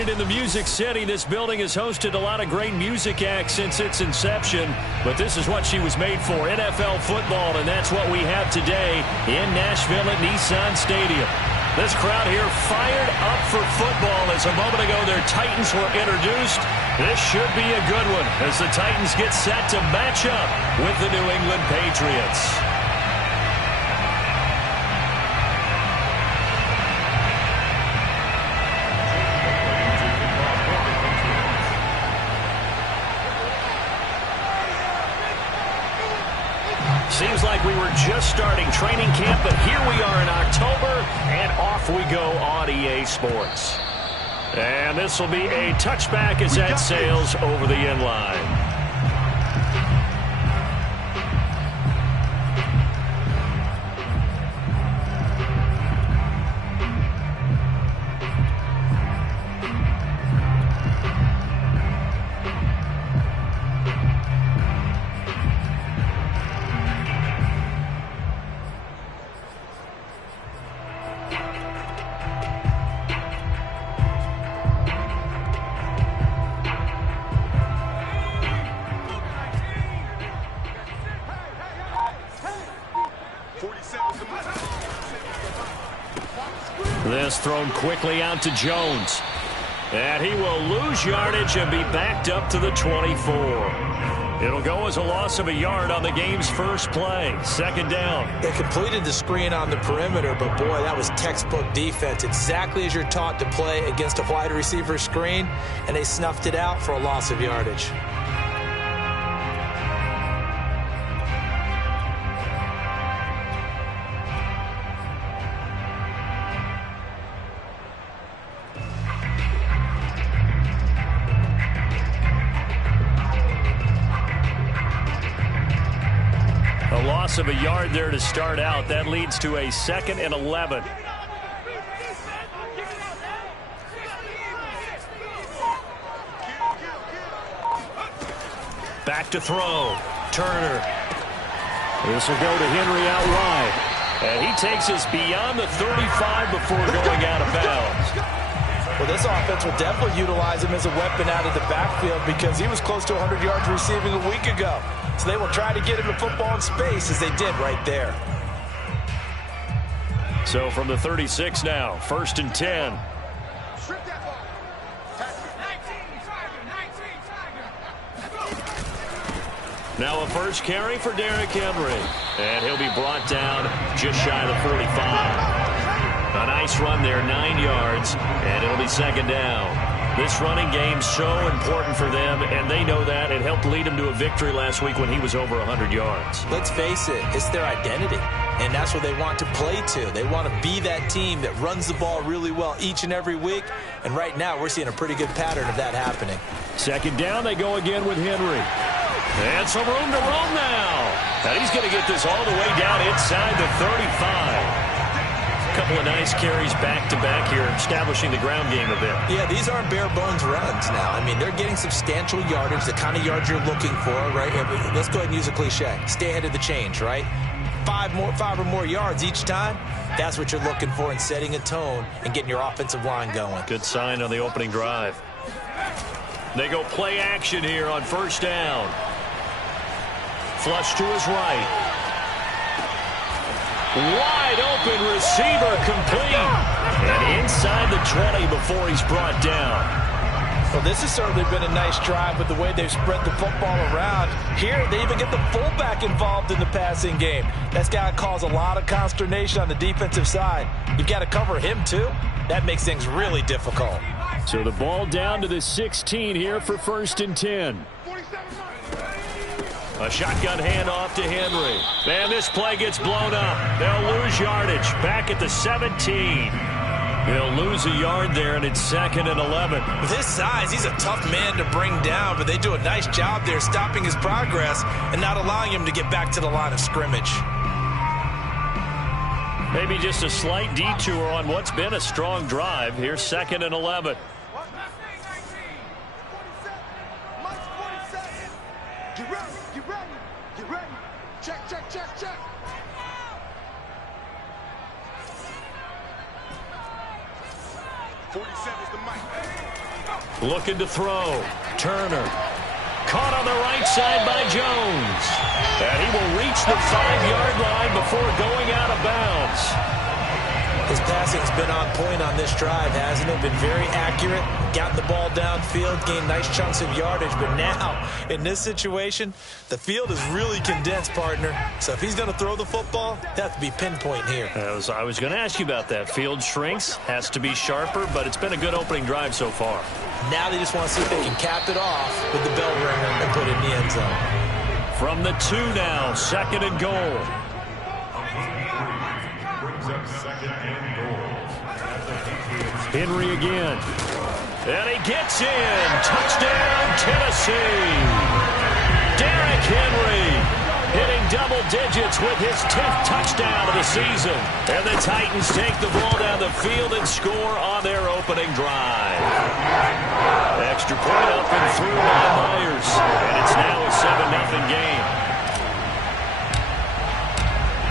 Located in the Music City, this building has hosted a lot of great music acts since its inception. But this is what she was made for, NFL football, and that's what we have today in Nashville at Nissan Stadium. This crowd here fired up for football as a moment ago their Titans were introduced. This should be a good one as the Titans get set to match up with the New England Patriots. Seems like we were just starting training camp, but here we are in October, and off we go on EA Sports. And this will be a touchback as that sails over the end line. This thrown quickly out to Jones. And he will lose yardage and be backed up to the 24. It'll go as a loss of a yard on the game's first play. Second down. They completed the screen on the perimeter, but boy, that was textbook defense. Exactly as you're taught to play against a wide receiver screen, and they snuffed it out for a loss of yardage. Loss of a yard there to start out. That leads to a 2nd and 11. Back to throw. Turner. This will go to Henry out wide. And he takes us beyond the 35 before going out of bounds. Well, this offense will definitely utilize him as a weapon out of the backfield because he was close to 100 yards receiving a week ago. So they will try to get him the football in space as they did right there. So from the 36 now, 1st and 10. Now a first carry for Derrick Henry. And he'll be brought down just shy of the 45. A nice run there, 9 yards, and it'll be 2nd down. This running game's so important for them, and they know that. It helped lead them to a victory last week when he was over 100 yards. Let's face it, it's their identity, and that's what they want to play to. They want to be that team that runs the ball really well each and every week, and right now we're seeing a pretty good pattern of that happening. 2nd down, they go again with Henry. And some room to roam now. And he's going to get this all the way down inside the 35. Couple of nice carries back-to-back here, establishing the ground game a bit. Yeah, these aren't bare-bones runs now. I mean, they're getting substantial yardage, the kind of yards you're looking for, right? Let's go ahead and use a cliche. Stay ahead of the change, right? 5 or more yards each time. That's what you're looking for in setting a tone and getting your offensive line going. Good sign on the opening drive. They go play action here on 1st down. Flush to his right. Wide open receiver complete. And inside the 20 before he's brought down. Well, this has certainly been a nice drive with the way they've spread the football around. Here, they even get the fullback involved in the passing game. That's got to cause a lot of consternation on the defensive side. You've got to cover him, too. That makes things really difficult. So the ball down to the 16 here for 1st and 10. A shotgun handoff to Henry. And this play gets blown up. They'll lose yardage. Back at the 17. He'll lose a yard there, and it's 2nd and 11. With his size, he's a tough man to bring down, but they do a nice job there stopping his progress and not allowing him to get back to the line of scrimmage. Maybe just a slight detour on what's been a strong drive. Here's 2nd and 11. Check. 47's the mic. Looking to throw. Turner. Caught on the right side by Jones. And he will reach the 5-yard line before going out of bounds. His passing's been on point on this drive, hasn't it? Been very accurate, gotten the ball downfield, gained nice chunks of yardage. But now, in this situation, the field is really condensed, partner. So if he's going to throw the football, that has to be pinpoint here. I was going to ask you about that. Field shrinks, has to be sharper, but it's been a good opening drive so far. Now they just want to see if they can cap it off with the bell ringer and put it in the end zone. From the 2 now, 2nd and goal. Henry again. And he gets in. Touchdown, Tennessee. Derrick Henry hitting double digits with his 10th touchdown of the season. And the Titans take the ball down the field and score on their opening drive. Extra point up and through by Myers. And it's now a 7-0 game.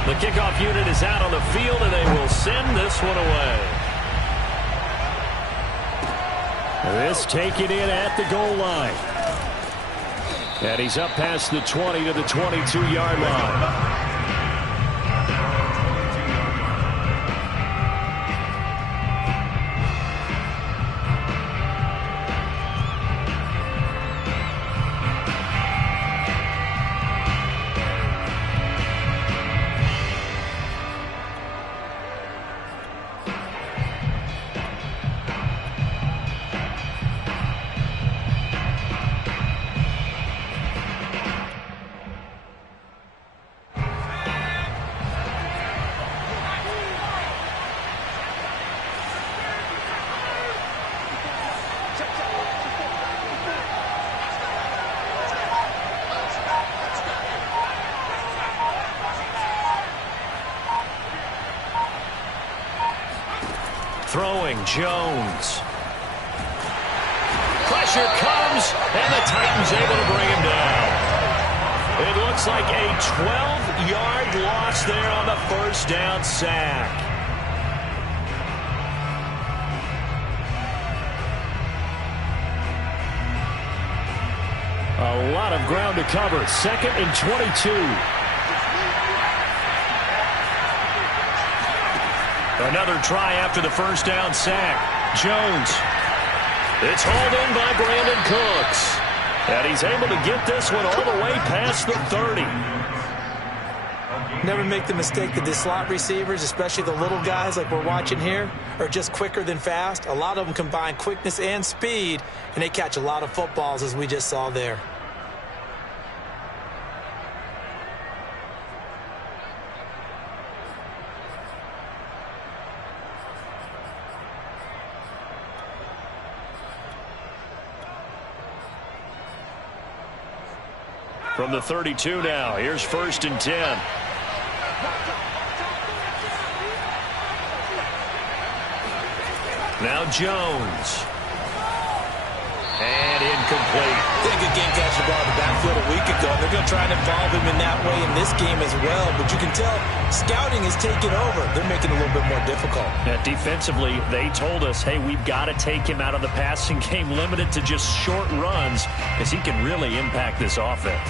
The kickoff unit is out on the field, and they will send this one away. This taken in at the goal line. And he's up past the 20 to the 22-yard line. Throwing, Jones. Pressure comes, and the Titans able to bring him down. It looks like a 12-yard loss there on the first down sack. A lot of ground to cover. 2nd and 22. Another try after the first down sack. Jones. It's hauled in by Brandon Cooks. And he's able to get this one all the way past the 30. Never make the mistake that the slot receivers, especially the little guys like we're watching here, are just quicker than fast. A lot of them combine quickness and speed, and they catch a lot of footballs, as we just saw there. From the 32 now, here's 1st and 10. Now Jones. And incomplete. Did a good game catching the ball in the backfield a week ago. They're going to try and involve him in that way in this game as well. But you can tell scouting is taking over. They're making it a little bit more difficult. Defensively, they told us, hey, we've got to take him out of the passing game, limited to just short runs, because he can really impact this offense.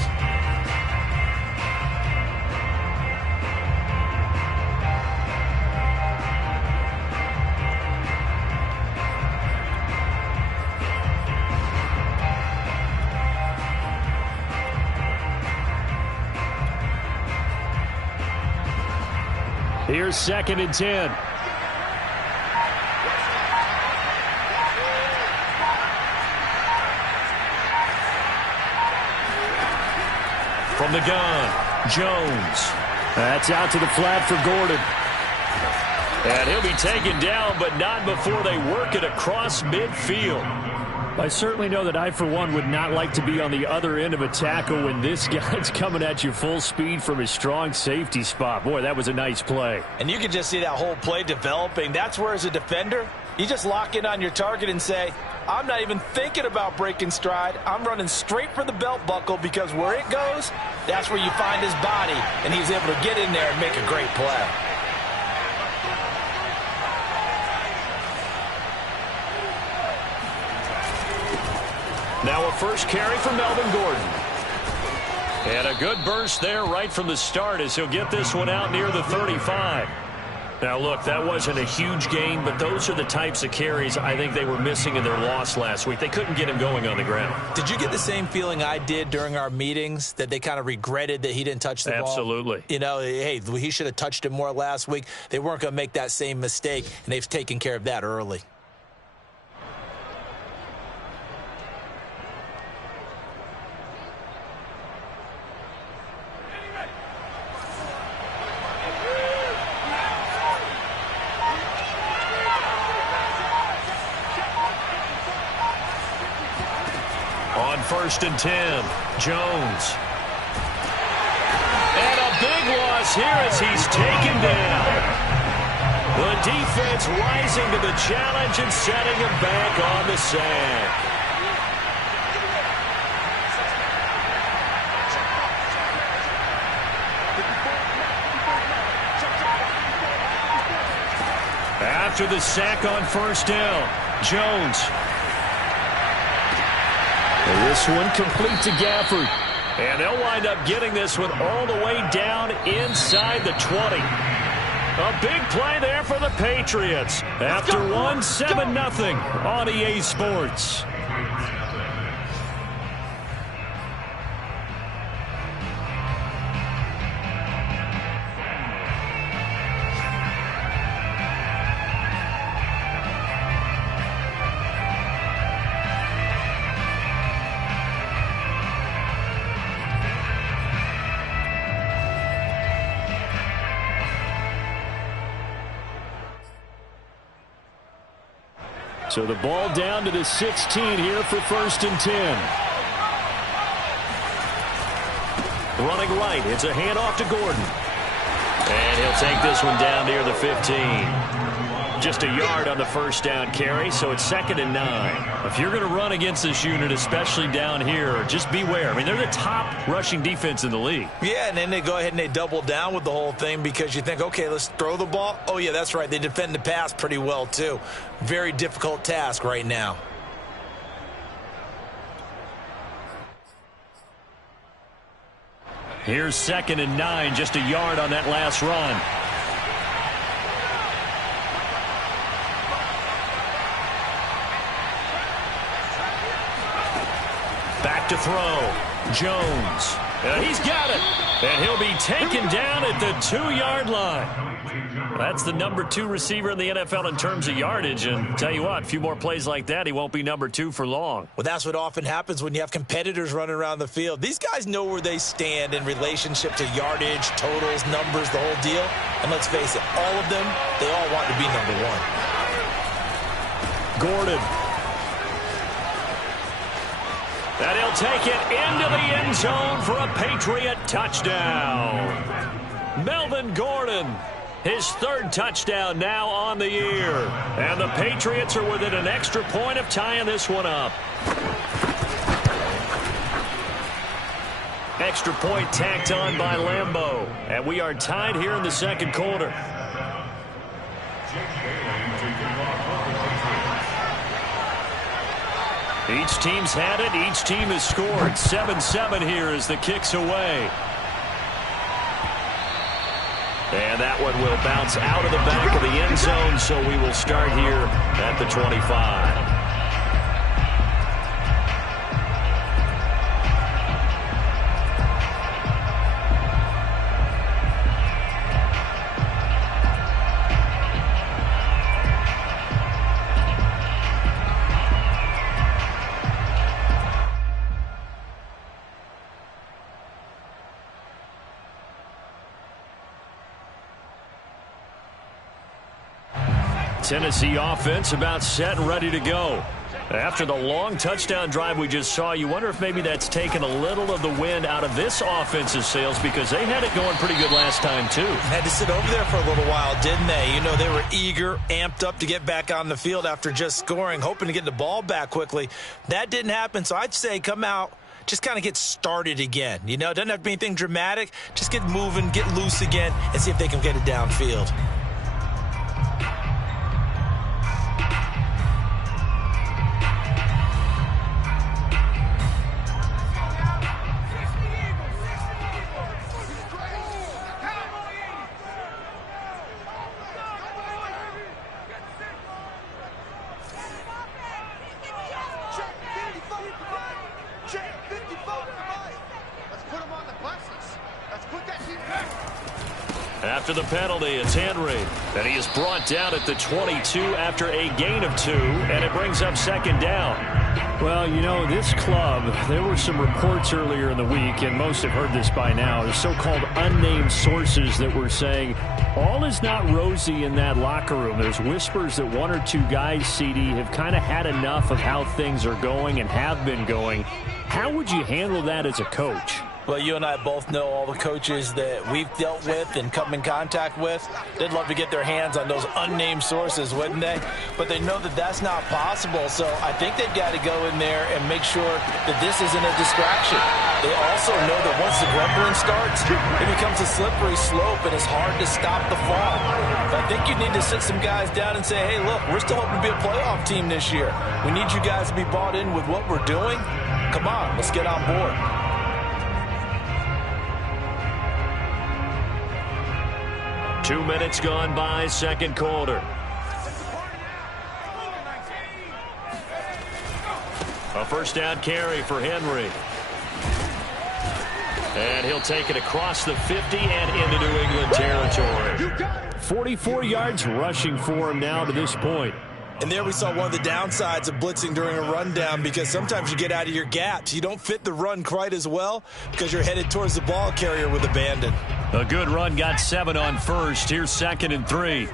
Here's 2nd and 10. From the gun, Jones. That's out to the flat for Gordon. And he'll be taken down, but not before they work it across midfield. I certainly know that I, for one, would not like to be on the other end of a tackle when this guy's coming at you full speed from his strong safety spot. Boy, that was a nice play. And you can just see that whole play developing. That's where, as a defender, you just lock in on your target and say, I'm not even thinking about breaking stride. I'm running straight for the belt buckle, because where it goes, that's where you find his body. And he's able to get in there and make a great play. Now a first carry for Melvin Gordon. And a good burst there right from the start as he'll get this one out near the 35. Now, look, that wasn't a huge gain, but those are the types of carries I think they were missing in their loss last week. They couldn't get him going on the ground. Did you get the same feeling I did during our meetings, that they kind of regretted that he didn't touch the ball? Absolutely. You know, hey, he should have touched it more last week. They weren't going to make that same mistake, and they've taken care of that early. On 1st and 10, Jones. And a big loss here as he's taken down. The defense rising to the challenge and setting him back on the sack. After the sack on 1st down, Jones. And this one complete to Gafford. And they'll wind up getting this one all the way down inside the 20. A big play there for the Patriots. After one, 7-0 on EA Sports. So the ball down to the 16 here for 1st and 10. Running right, it's a handoff to Gordon. And he'll take this one down near the 15. Just a yard on the 1st down carry, so it's 2nd and 9. If you're going to run against this unit, especially down here, just beware. I mean, they're the top rushing defense in the league. Yeah, and then they go ahead and they double down with the whole thing because you think, okay, let's throw the ball. Oh, yeah, that's right. They defend the pass pretty well, too. Very difficult task right now. Here's 2nd and 9, just a yard on that last run. Back to throw. Jones. And he's got it. And he'll be taken down at the 2-yard line. That's the number 2 receiver in the NFL in terms of yardage. And tell you what, a few more plays like that, he won't be number 2 for long. Well, that's what often happens when you have competitors running around the field. These guys know where they stand in relationship to yardage, totals, numbers, the whole deal. And let's face it, all of them, they all want to be number 1. Gordon. And he'll take it into the end zone for a Patriot touchdown. Melvin Gordon, his 3rd touchdown now on the year. And the Patriots are within an extra point of tying this one up. Extra point tacked on by Lambeau. And we are tied here in the 2nd quarter. Each team's had it. Each team has scored. 7-7 here as the kick's away. And that one will bounce out of the back of the end zone, so we will start here at the 25. Tennessee offense about set and ready to go. After the long touchdown drive we just saw, you wonder if maybe that's taken a little of the wind out of this offense's sails because they had it going pretty good last time, too. Had to sit over there for a little while, didn't they? You know, they were eager, amped up to get back on the field after just scoring, hoping to get the ball back quickly. That didn't happen, so I'd say come out, just kind of get started again. You know, it doesn't have to be anything dramatic. Just get moving, get loose again, and see if they can get it downfield. After the penalty, it's Henry. And he is brought down at the 22 after a gain of 2, and it brings up second down. Well, you know, this club, there were some reports earlier in the week, and most have heard this by now, the so-called unnamed sources that were saying all is not rosy in that locker room. There's whispers that 1 or 2 guys, CD, have kind of had enough of how things are going and have been going. How would you handle that as a coach? Well, you and I both know all the coaches that we've dealt with and come in contact with. They'd love to get their hands on those unnamed sources, wouldn't they? But they know that that's not possible, so I think they've got to go in there and make sure that this isn't a distraction. They also know that once the grumbling starts, it becomes a slippery slope and it's hard to stop the fall. I think you need to sit some guys down and say, hey, look, we're still hoping to be a playoff team this year. We need you guys to be bought in with what we're doing. Come on, let's get on board. Two minutes gone by, second quarter. A first down carry for Henry. And he'll take it across the 50 and into New England territory. 44 yards rushing for him now to this point. And there we saw one of the downsides of blitzing during a rundown, because sometimes you get out of your gaps. You don't fit the run quite as well because you're headed towards the ball carrier with abandon. A good run, got 7 on first. Here's 2nd and 3.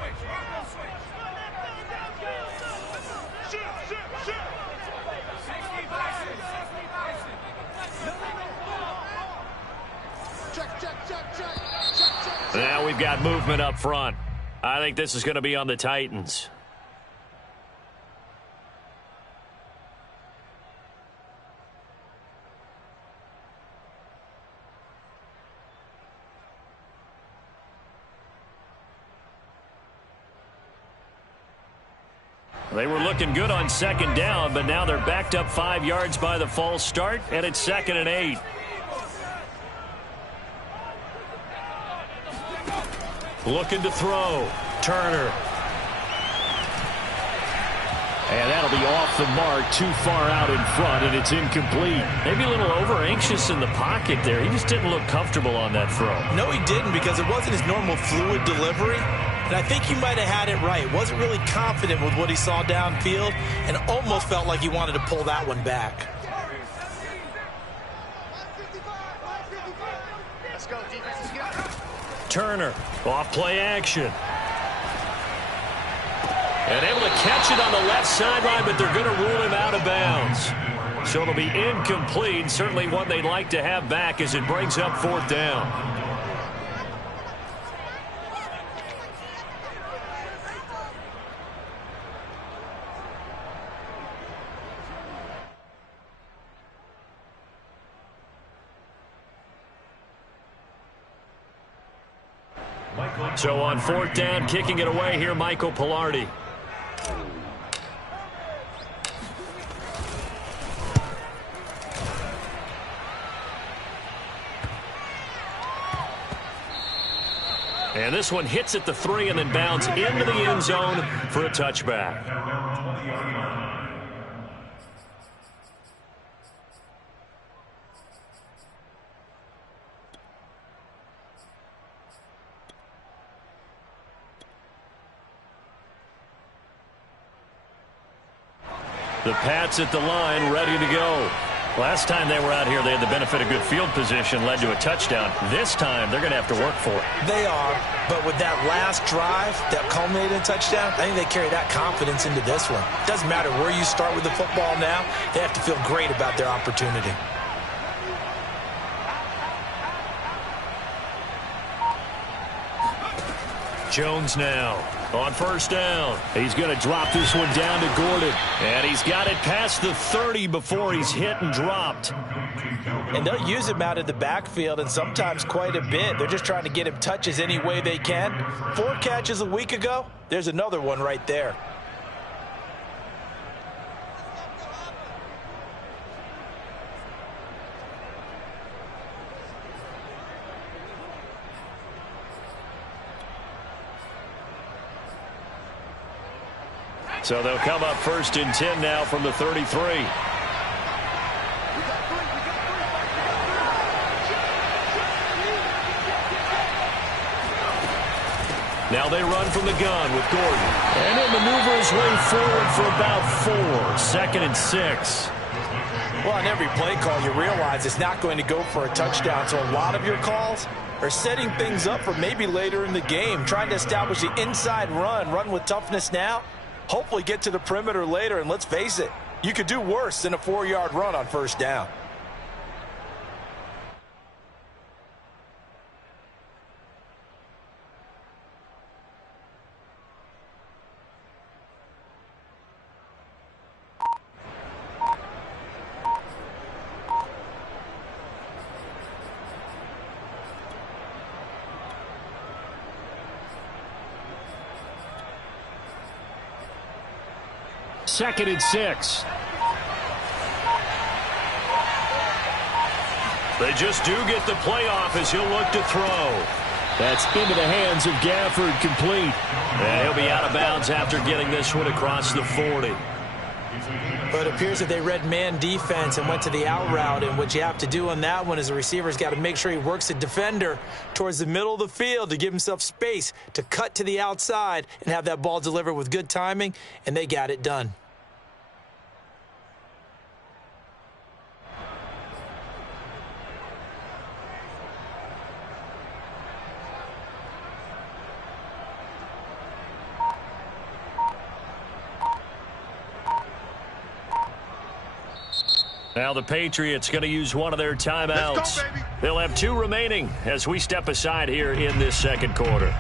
Now we've got movement up front. I think this is going to be on the Titans. They were looking good on second down, but now they're backed up 5 yards by the false start, and it's 2nd and 8. Looking to throw. Turner. And that'll be off the mark, too far out in front, and it's incomplete. Maybe a little over-anxious in the pocket there. He just didn't look comfortable on that throw. No, he didn't, because it wasn't his normal fluid delivery. And I think he might have had it right. Wasn't really confident with what he saw downfield and almost felt like he wanted to pull that one back. Turner, off play action. And able to catch it on the left sideline, but they're going to rule him out of bounds. So it'll be incomplete. Certainly one they'd like to have back as it brings up 4th down. So on 4th down, kicking it away here, Michael Pilardi. And this one hits at the 3 and then bounds into the end zone for a touchback. The Pats at the line, ready to go. Last time they were out here, they had the benefit of good field position, led to a touchdown. This time, they're going to have to work for it. They are, but with that last drive that culminated in a touchdown, I think they carry that confidence into this one. Doesn't matter where you start with the football now, they have to feel great about their opportunity. Jones now on 1st down. He's going to drop this one down to Gordon. And he's got it past the 30 before he's hit and dropped. And they'll use him out of the backfield, and sometimes quite a bit. They're just trying to get him touches any way they can. 4 catches a week ago. There's another one right there. So they'll come up 1st and 10 now from the 33. Now they run from the gun with Gordon. And he'll maneuver his way forward for about 4. 2nd and 6. Well, on every play call, you realize it's not going to go for a touchdown. So a lot of your calls are setting things up for maybe later in the game, trying to establish the inside run with toughness now, hopefully get to the perimeter later. And let's face it, you could do worse than a 4-yard run on 1st down. Second and 6. They just do get the playoff as he'll look to throw. That's into the hands of Gafford, complete. And he'll be out of bounds after getting this one across the 40. But it appears that they read man defense and went to the out route, and what you have to do on that one is the receiver's got to make sure he works the defender towards the middle of the field to give himself space to cut to the outside and have that ball delivered with good timing, and they got it done. Now the Patriots going to use one of their timeouts. They'll have 2 remaining as we step aside here in this 2nd quarter.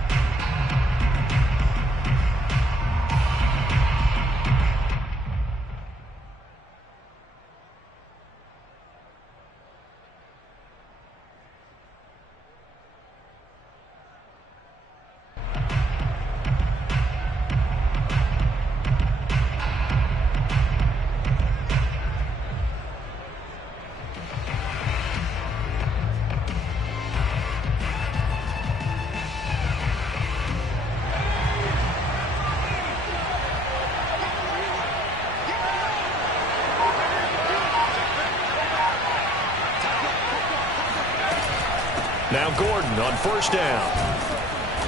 Now Gordon on 1st down.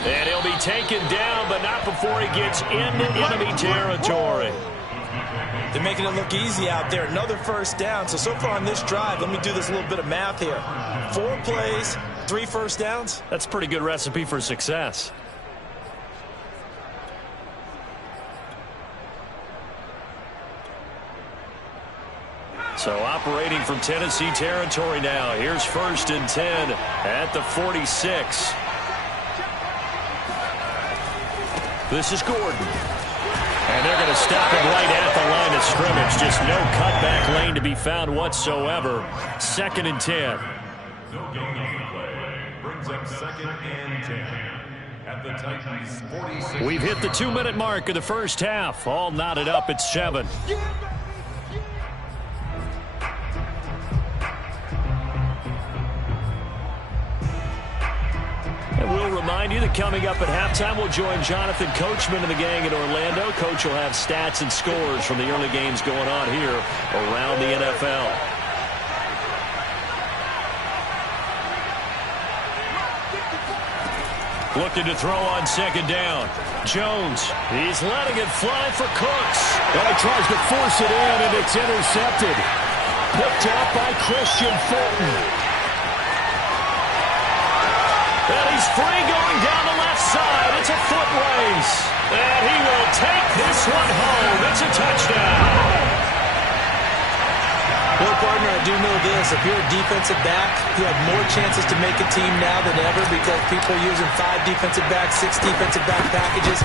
And he'll be taken down, but not before he gets into enemy territory. They're making it look easy out there. Another 1st down. So far on this drive, let me do this little bit of math here. 4 plays, 3 1st downs. That's a pretty good recipe for success. So operating from Tennessee territory now. Here's 1st and 10 at the 46. This is Gordon. And they're going to stop him right at the line of scrimmage. Just no cutback lane to be found whatsoever. 2nd and 10. No gain on the play. Brings up 2nd and 10. At the Titans 46. We've hit the 2-minute mark of the 1st half. All knotted up at 7. We'll remind you that coming up at halftime, we'll join Jonathan Coachman and the gang in Orlando. Coach will have stats and scores from the early games going on here around the NFL. Looking to throw on 2nd down. Jones, he's letting it fly for Cooks. Well, he tries to force it in, and it's intercepted. Picked up by Christian Fulton. And he's free going down the left side. It's a foot race. And he will take this one home. It's a touchdown. Well, partner, I do know this. If you're a defensive back, you have more chances to make a team now than ever because people are using 5 defensive backs, 6 defensive back packages.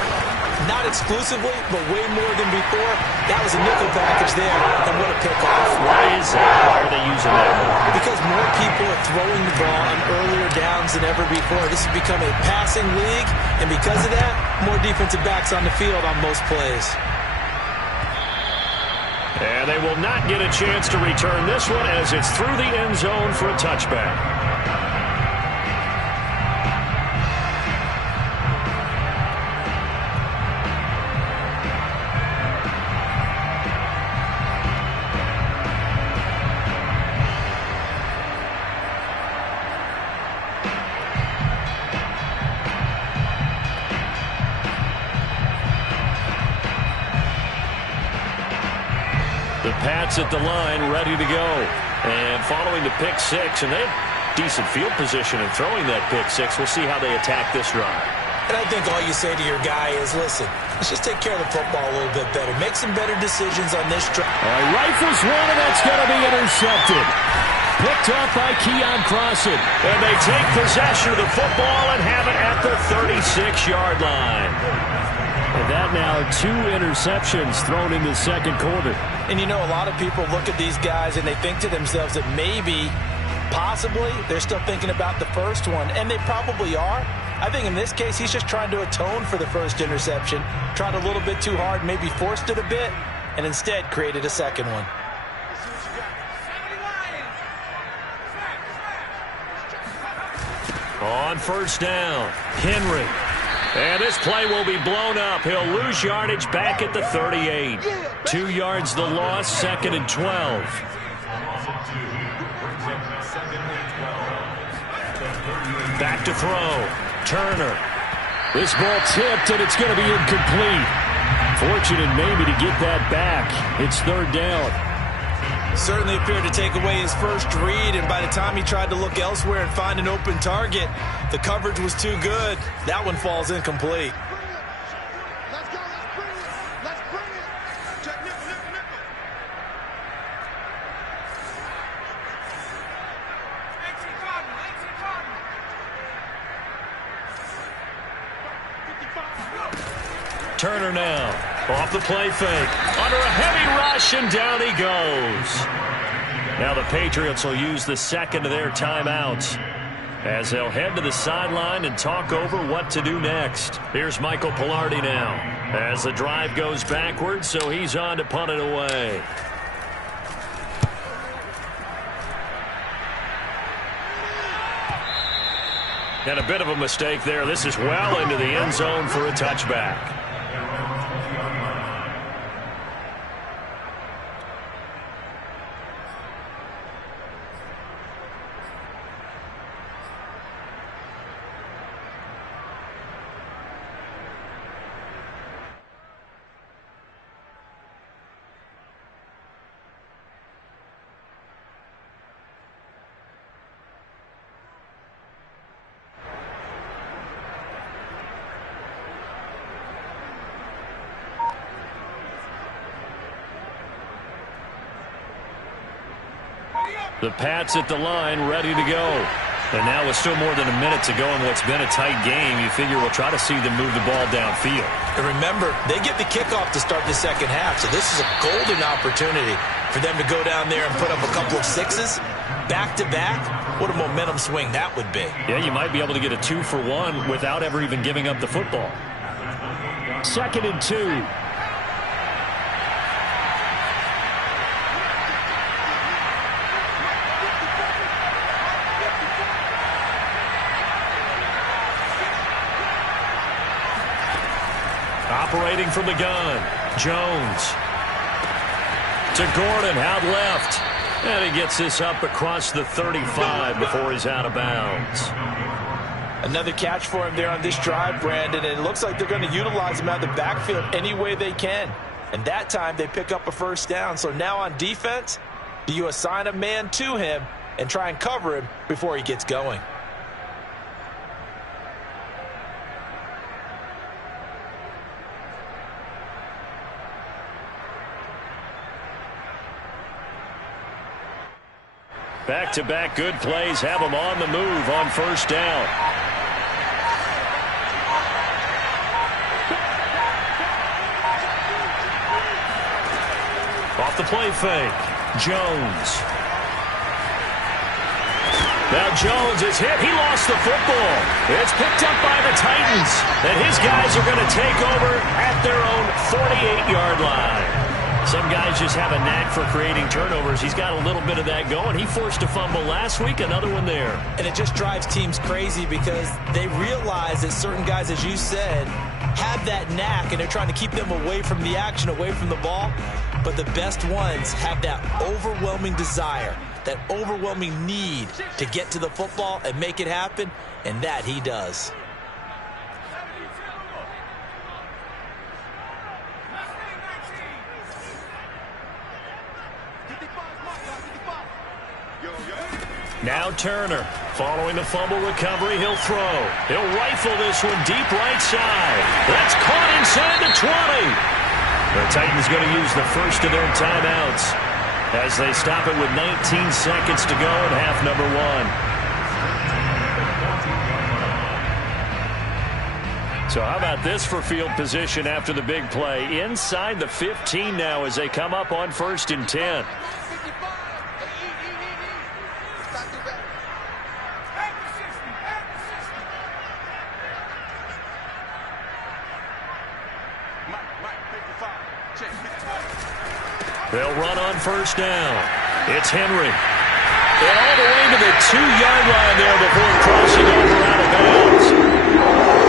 Not exclusively, but way more than before. That was a nickel package there, and what a pickoff. Why is that? Why are they using that? Because more people are throwing the ball on earlier downs than ever before. This has become a passing league, and because of that, more defensive backs on the field on most plays. And they will not get a chance to return this one as it's through the end zone for a touchback. Pats at the line, ready to go. And following the pick six, and they have decent field position in throwing that pick six. We'll see how they attack this drive. And I think all you say to your guy is, listen, let's just take care of the football a little bit better. Make some better decisions on this drive. All right, rifles one, and that's going to be intercepted. Picked up by Keon Crossan. And they take possession of the football and have it at the 36-yard line. And that now 2 interceptions thrown in the second quarter. And you know, a lot of people look at these guys and they think to themselves that maybe, possibly, they're still thinking about the first one. And they probably are. I think in this case, he's just trying to atone for the first interception. Tried a little bit too hard, maybe forced it a bit, and instead created a second one. On first down, Henry. And this play will be blown up. He'll lose yardage back at the 38. 2 yards the loss, 2nd and 12. Back to throw. Turner. This ball tipped, and it's going to be incomplete. Fortunate maybe to get that back. It's 3rd down. Certainly appeared to take away his first read, and by the time he tried to look elsewhere and find an open target, the coverage was too good. That one falls incomplete. Let's go. Let's bring it. Check nickel. Turner now. Off the play fake. Under a heavy rush, and down he goes. Now the Patriots will use the second of their timeouts as they'll head to the sideline and talk over what to do next. Here's Michael Pilardi now as the drive goes backwards, so he's on to punt it away. And a bit of a mistake there. This is well into the end zone for a touchback. The Pats at the line, ready to go. And now with still more than a minute to go in what's been a tight game, you figure we'll try to see them move the ball downfield. And remember, they get the kickoff to start the second half, so this is a golden opportunity for them to go down there and put up a couple of sixes back-to-back. What a momentum swing that would be. Yeah, you might be able to get a 2-for-1 without ever even giving up the football. 2nd and 2. Operating from the gun, Jones. To Gordon, out left. And he gets this up across the 35 before he's out of bounds. Another catch for him there on this drive, Brandon, and it looks like they're going to utilize him out of the backfield any way they can. And that time they pick up a first down. So now on defense, do you assign a man to him and try and cover him before he gets going? Back-to-back good plays have them on the move on first down. Off the play fake, Jones. Now Jones is hit. He lost the football. It's picked up by the Titans. And his guys are going to take over at their own 48-yard line. Some guys just have a knack for creating turnovers. He's got a little bit of that going. He forced a fumble last week, another one there. And it just drives teams crazy because they realize that certain guys, as you said, have that knack, and they're trying to keep them away from the action, away from the ball. But the best ones have that overwhelming desire, that overwhelming need to get to the football and make it happen, and that he does. Now Turner, following the fumble recovery, he'll throw. He'll rifle this one deep right side. That's caught inside the 20. The Titans going to use the first of their timeouts as they stop it with 19 seconds to go in half number 1. So how about this for field position after the big play? Inside the 15 now as they come up on 1st and 10. They'll run on 1st down. It's Henry. And all the way to the 2-yard line there before crossing over out of bounds.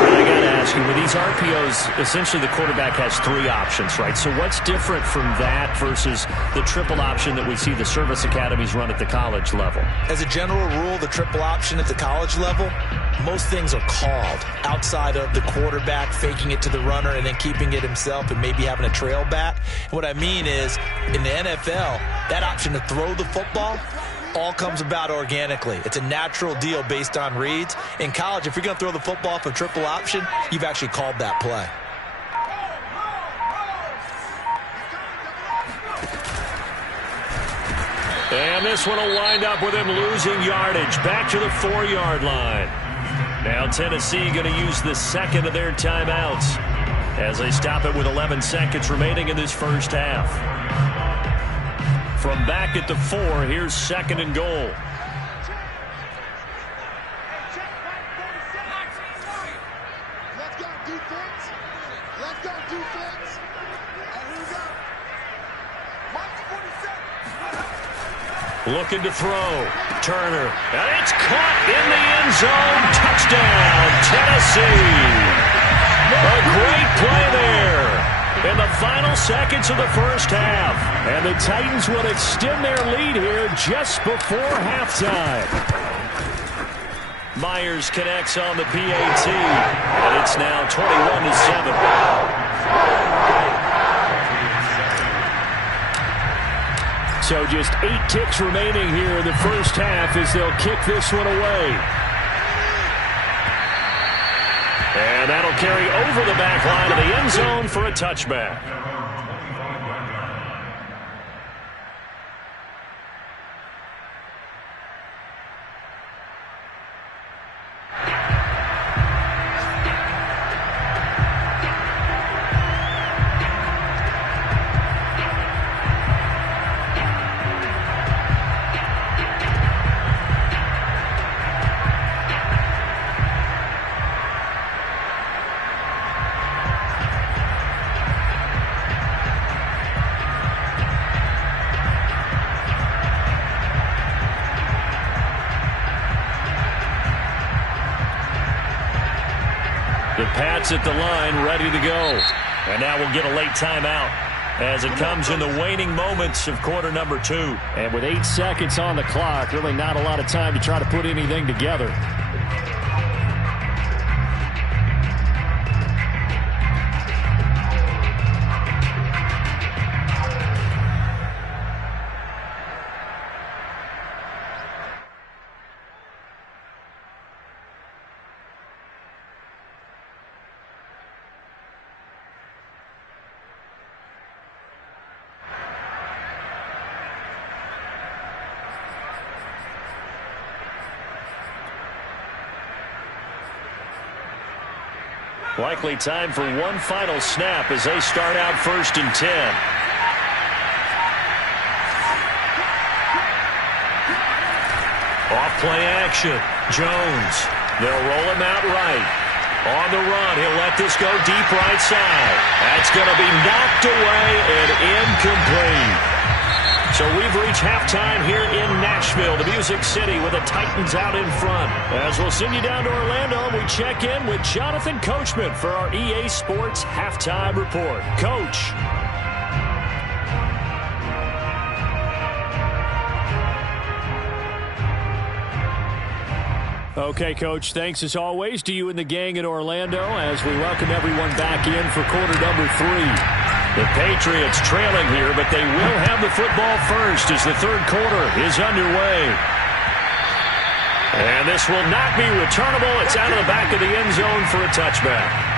And I got to ask you, with these RPOs, essentially the quarterback has 3 options, right? So what's different from that versus the triple option that we see the service academies run at the college level? As a general rule, the triple option at the college level, most things are called outside of the quarterback faking it to the runner and then keeping it himself and maybe having a trail back. What I mean is, in the NFL, that option to throw the football all comes about organically. It's a natural deal based on reads. In college, if you're going to throw the football for triple option, you've actually called that play. And this one will wind up with him losing yardage back to the 4-yard line. Now Tennessee going to use the second of their timeouts as they stop it with 11 seconds remaining in this first half. From back at the 4, here's 2nd and goal. Let's go, defense. Let's go, defense. And here we go. March 47. Looking to throw. Turner. And it's caught in the end zone. Touchdown, Tennessee. A great play there in the final seconds of the first half. And the Titans will extend their lead here just before halftime. Myers connects on the PAT. And it's now 21-7. So just 8 ticks remaining here in the first half as they'll kick this one away. And that'll carry over the back line of the end zone for a touchback. The Pats at the line, ready to go. And now we'll get a late timeout as it comes in the waning moments of quarter number 2. And with 8 seconds on the clock, really not a lot of time to try to put anything together. Likely time for one final snap as they start out 1st and 10. Off play action. Jones. They'll roll him out right. On the run, he'll let this go deep right side. That's going to be knocked away and incomplete. So we've reached halftime here in Nashville, the Music City, with the Titans out in front. As we'll send you down to Orlando, we check in with Jonathan Coachman for our EA Sports Halftime Report. Coach. Okay, Coach, thanks as always to you and the gang in Orlando as we welcome everyone back in for quarter number 3. The Patriots trailing here, but they will have the football first as the third quarter is underway. And this will not be returnable. It's out of the back of the end zone for a touchback.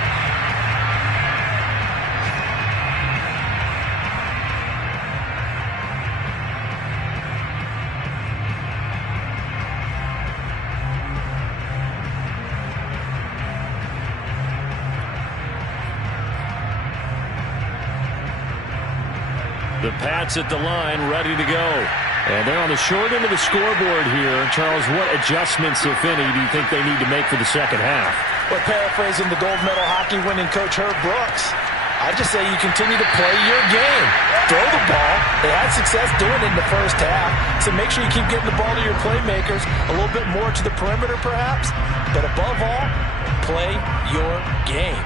The Pats at the line, ready to go. And they're on the short end of the scoreboard here. Charles, what adjustments, if any, do you think they need to make for the second half? Well, paraphrasing the gold medal hockey winning coach Herb Brooks, I just say you continue to play your game. Throw the ball. They had success doing it in the first half, so make sure you keep getting the ball to your playmakers, a little bit more to the perimeter perhaps, but above all, play your game.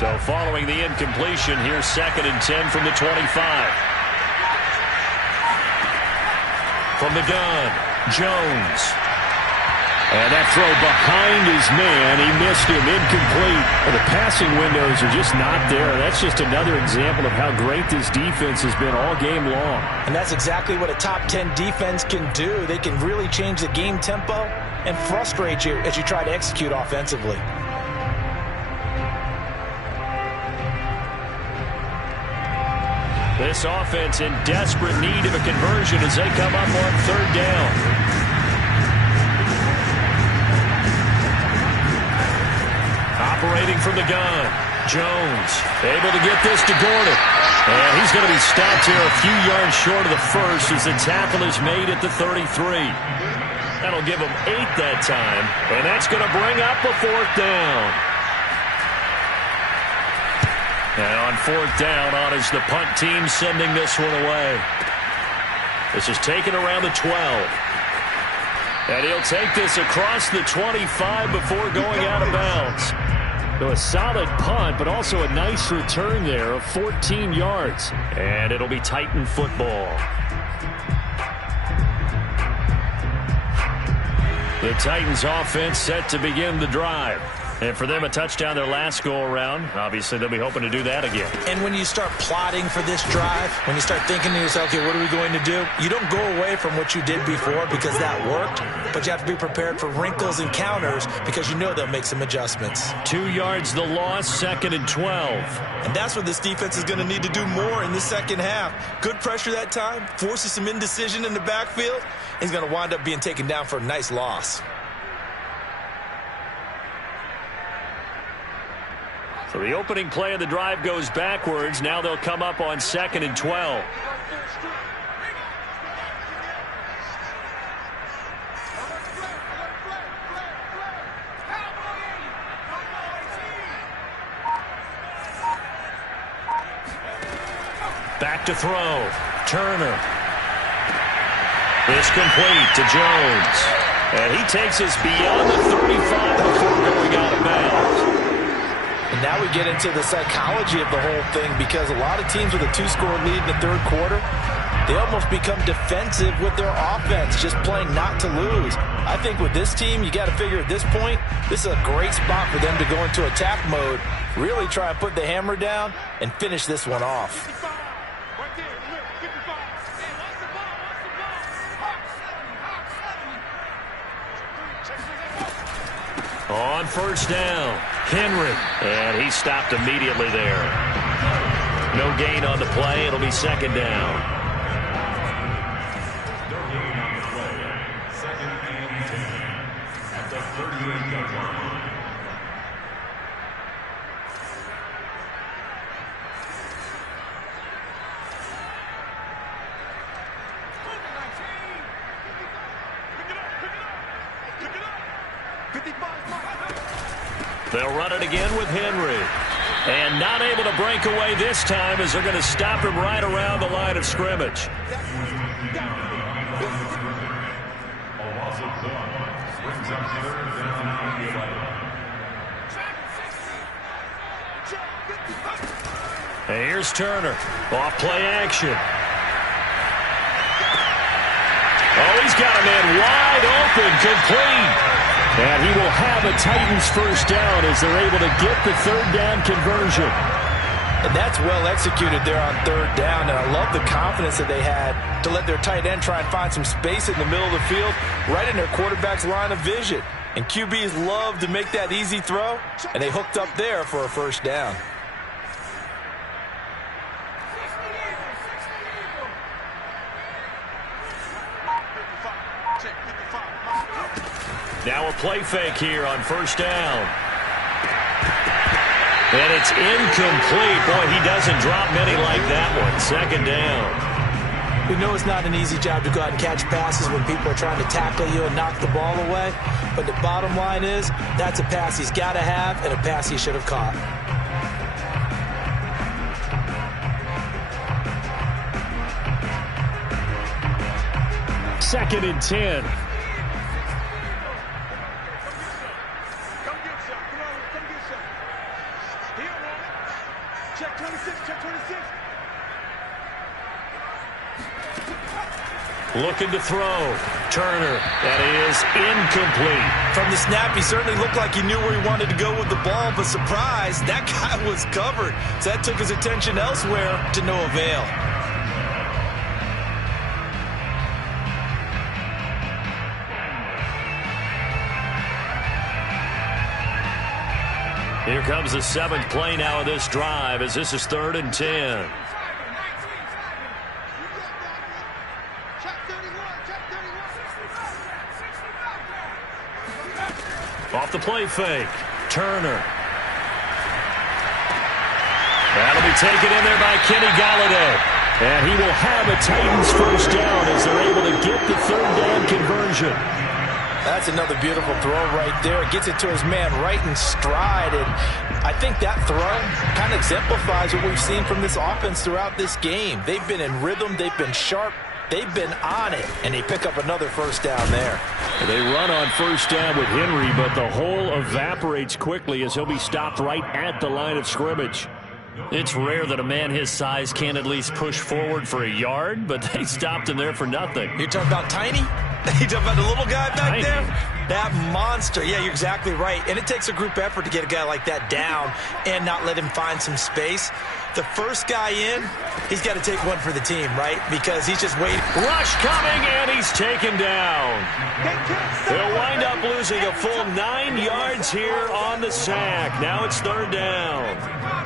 So following the incompletion, here's 2nd and 10 from the 25. From the gun, Jones. And that throw behind his man, he missed him, incomplete. Well, the passing windows are just not there. That's just another example of how great this defense has been all game long. And that's exactly what a top 10 defense can do. They can really change the game tempo and frustrate you as you try to execute offensively. This offense in desperate need of a conversion as they come up on 3rd down. Operating from the gun, Jones able to get this to Gordon. And he's going to be stopped here a few yards short of the first as the tackle is made at the 33. That'll give him 8 that time, and that's going to bring up a 4th down. And on 4th down, on is the punt team sending this one away. This is taken around the 12. And he'll take this across the 25 before going out of bounds. So a solid punt, but also a nice return there of 14 yards. And it'll be Titan football. The Titans offense set to begin the drive. And for them, a touchdown their last go-around. Obviously, they'll be hoping to do that again. And when you start plotting for this drive, when you start thinking to yourself, okay, what are we going to do? You don't go away from what you did before because that worked, but you have to be prepared for wrinkles and counters because you know they'll make some adjustments. 2 yards the loss, 2nd and 12. And that's what this defense is going to need to do more in the second half. Good pressure that time, forces some indecision in the backfield. He's going to wind up being taken down for a nice loss. So the opening play of the drive goes backwards. Now they'll come up on 2nd and 12. Back to throw. Turner. It's complete to Jones. And he takes us beyond the 35 before going out of bounds. And now we get into the psychology of the whole thing because a lot of teams with a 2-score lead in the 3rd quarter, they almost become defensive with their offense, just playing not to lose. I think with this team, you got to figure at this point, this is a great spot for them to go into attack mode, really try and put the hammer down and finish this one off. On 1st down, Henry. And he stopped immediately there. No gain on the play. It'll be 2nd down. No gain on the play. 2nd and 10 at the 38-yard line. They'll run it again with Henry. And not able to break away this time as they're going to stop him right around the line of scrimmage. brings up third down and 11. And here's Turner. Off play action. Oh, he's got a man wide open, complete. And he will have a Titans first down as they're able to get the third down conversion. And that's well executed there on third down. And I love the confidence that they had to let their tight end try and find some space in the middle of the field, right in their quarterback's line of vision. And QBs love to make that easy throw, and they hooked up there for a first down. Now a play fake here on first down. And it's incomplete. Boy, he doesn't drop many like that one. Second down. We know it's not an easy job to go out and catch passes when people are trying to tackle you and knock the ball away. But the bottom line is, that's a pass he's got to have and a pass he should have caught. Second and 10. Check 26, check 26. Looking to throw. Turner. That is incomplete. From the snap, he certainly looked like he knew where he wanted to go with the ball, but surprise, that guy was covered. So that took his attention elsewhere to no avail. Here comes the seventh play now of this drive as this is 3rd and 10. Off the play fake. Turner. That'll be taken in there by Kenny Golladay. And he will have a Titans first down as they're able to get the third down conversion. That's another beautiful throw right there. Gets it to his man right in stride. And I think that throw kind of exemplifies what we've seen from this offense throughout this game. They've been in rhythm. They've been sharp. They've been on it. And they pick up another first down there. They run on first down with Henry, but the hole evaporates quickly as he'll be stopped right at the line of scrimmage. It's rare that a man his size can't at least push forward for a yard, but they stopped him there for nothing. You're talking about Tiny? You talking about the little guy back Tiny. there? That monster. Yeah, you're exactly right. And it takes a group effort to get a guy like that down and not let him find some space. The first guy in, he's got to take one for the team, right? Because he's just waiting. Rush coming, and he's taken down. They'll wind up losing a full 9 yards here on the sack. Now it's 3rd down.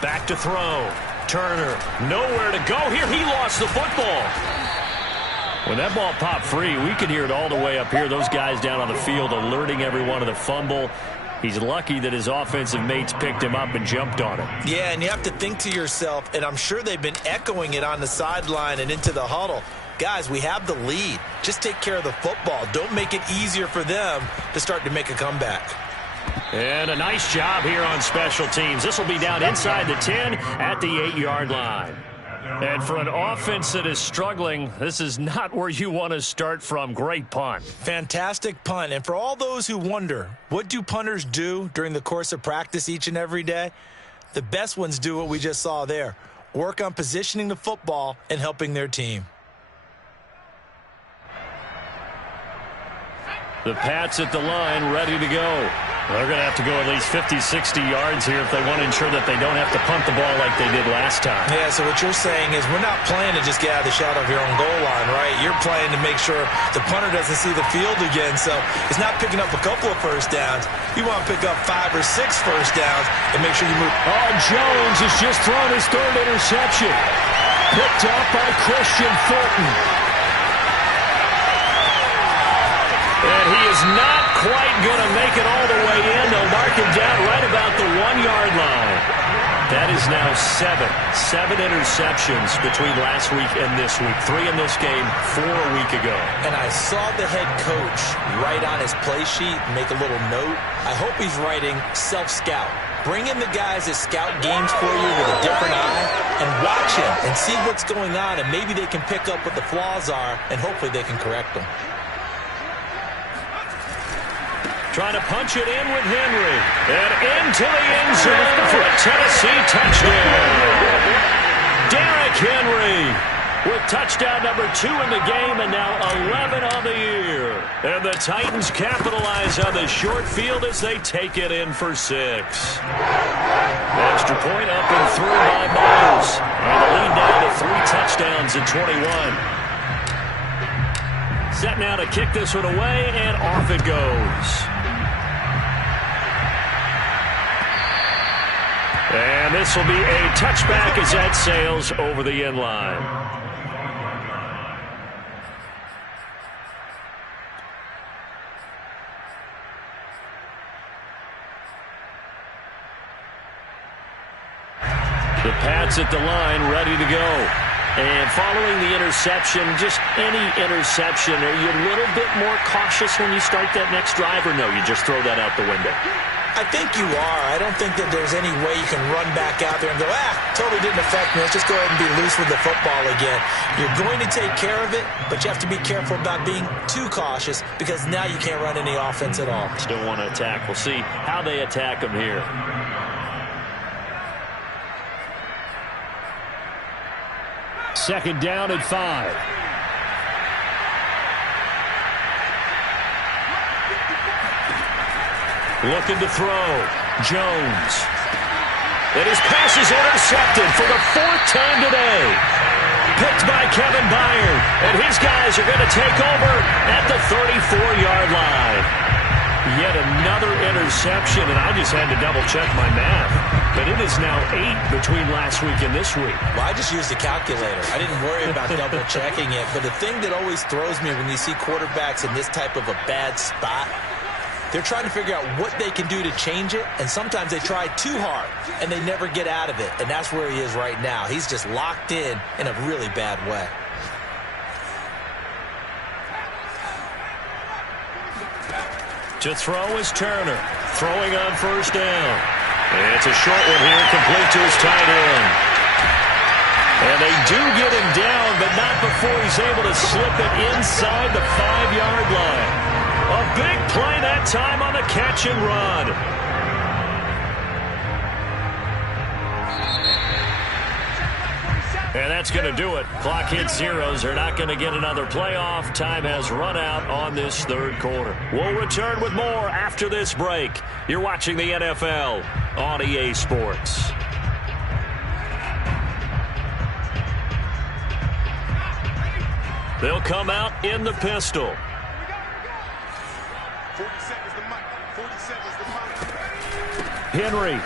Back to throw. Turner, nowhere to go here. He lost the football. When that ball popped free, we could hear it all the way up here. Those guys down on the field alerting everyone of the fumble. He's lucky that his offensive mates picked him up and jumped on him. Yeah, and you have to think to yourself, and I'm sure they've been echoing it on the sideline and into the huddle. Guys, we have the lead. Just take care of the football. Don't make it easier for them to start to make a comeback. And a nice job here on special teams. This will be down inside the 10 at the 8-yard line. And for an offense that is struggling, this is not where you want to start from. Great punt. Fantastic punt. And for all those who wonder, what do punters do during the course of practice each and every day? The best ones do what we just saw there. Work on positioning the football and helping their team. The Pats at the line, ready to go. They're going to have to go at least 50, 60 yards here if they want to ensure that they don't have to punt the ball like they did last time. Yeah, so what you're saying is we're not playing to just get out of the shadow of your own goal line, right? You're playing to make sure the punter doesn't see the field again. So it's not picking up a couple of first downs. You want to pick up 5 or 6 first downs and make sure you move. Oh, Jones has just thrown his 3rd interception. Picked up by Christian Fulton. And he is not quite going to make it all the way in. They'll mark him down right about the 1-yard line. That is now 7. 7 interceptions between last week and this week. 3 in this game, 4 a week ago. And I saw the head coach write on his play sheet, make a little note. I hope he's writing self-scout. Bring in the guys that scout games for you with a different eye and watch him and see what's going on, and maybe they can pick up what the flaws are, and hopefully they can correct them. Trying to punch it in with Henry. And into the end zone for a Tennessee touchdown. Derrick Henry with touchdown number 2 in the game and now 11 on the year. And the Titans capitalize on the short field as they take it in for 6. Extra point up and through by Myers. And the lead now to 3 touchdowns in 21. Set now to kick this one away, and off it goes. And this will be a touchback as that sails over the end line. The Pats at the line, ready to go. And following the interception, just any interception, are you a little bit more cautious when you start that next drive, or no, you just throw that out the window? I think you are. I don't think that there's any way you can run back out there and go, totally didn't affect me. Let's just go ahead and be loose with the football again. You're going to take care of it, but you have to be careful about being too cautious because now you can't run any offense at all. Still want to attack. We'll see how they attack them here. Second down at 5. Looking to throw. Jones. And his pass is intercepted for the 4th time today. Picked by Kevin Byard. And his guys are going to take over at the 34-yard line. Yet another interception, and I just had to double-check my math. But it is now 8 between last week and this week. Well, I just used a calculator. I didn't worry about double-checking it. But the thing that always throws me when you see quarterbacks in this type of a bad spot, they're trying to figure out what they can do to change it, and sometimes they try too hard, and they never get out of it, and that's where he is right now. He's just locked in a really bad way. To throw is Turner, throwing on first down. And it's a short one here, complete to his tight end. And they do get him down, but not before he's able to slip it inside the 5-yard line. A big play that time on the catch and run. And that's going to do it. Clock hits zeros. They're not going to get another playoff. Time has run out on this 3rd quarter. We'll return with more after this break. You're watching the NFL on EA Sports. They'll come out in the pistol. 40 seconds to Mike. 40 seconds to Mike. Henry.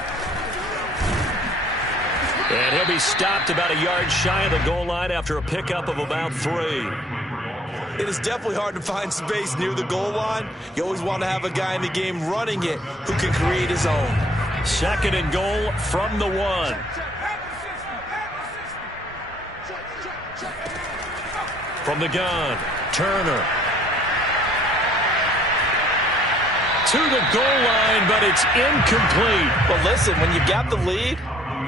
And he'll be stopped about a yard shy of the goal line after a pickup of about 3. It is definitely hard to find space near the goal line. You always want to have a guy in the game running it who can create his own. 2nd and goal from the 1. From the gun, Turner. To the goal line, but it's incomplete. But listen, when you've got the lead,